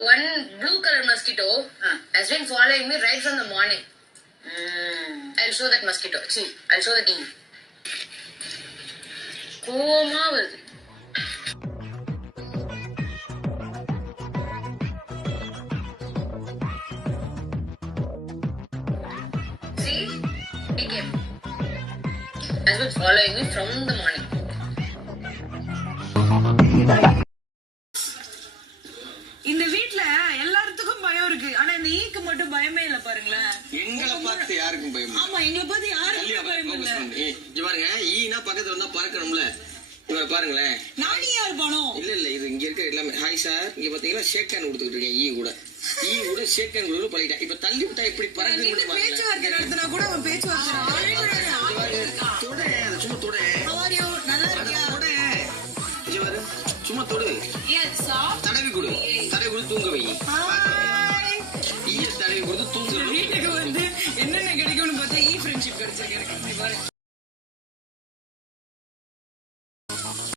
One blue color mosquito has been following me right from the morning. I'll show that mosquito. See, I'll show that eel. கோவமா வருது. See, he came. Has been following me from the morning. இந்த வீட்ல எல்லாத்துக்கும் பயம் இருக்கு. ஆனா இந்த ஈக்கு மட்டும் பயமே இல்ல பாருங்களேன். எங்களை பார்த்து யாருக்கும் பயம் இல்ல. ஆமா, எங்களை பார்த்து யாருக்கும் பயம் இல்ல. இங்க பாருங்க, ஈனா பக்கத்துல வந்தா பறக்கணும்ல. இவரை பாருங்களேன். நானே யார் பணம்? இல்ல இது இங்க இருக்க எல்லாமே. ஹாய் சார், இங்க பாத்தீங்கன்னா ஷேக் ஹேண்ட் கொடுத்துட்டு இருக்கேன். ஈ கூட ஷேக் ஹேண்ட் கொடுத்து பழகிட்டேன். இப்ப தள்ளி விட்டா எப்படி பறக்குது மட்டும் பாருங்க. பேச்சுவார்த்தை நடத்தினா கூட அவன் பேச்சுவார்த்தை தொட, சும்மா தொட. நல்லா இருக்கியா? சும்மா தொடு. தடவி கொடு, தடவி கொடுத்து தூங்க வை. ஈய தடவி கொடுத்து தூங்க. வீட்டுக்கு வந்து என்னென்ன கிடைக்கும்னு பார்த்தா ஈ ஃப்ரெண்ட்ஷிப் கிடைச்சிருக்கு எனக்கு.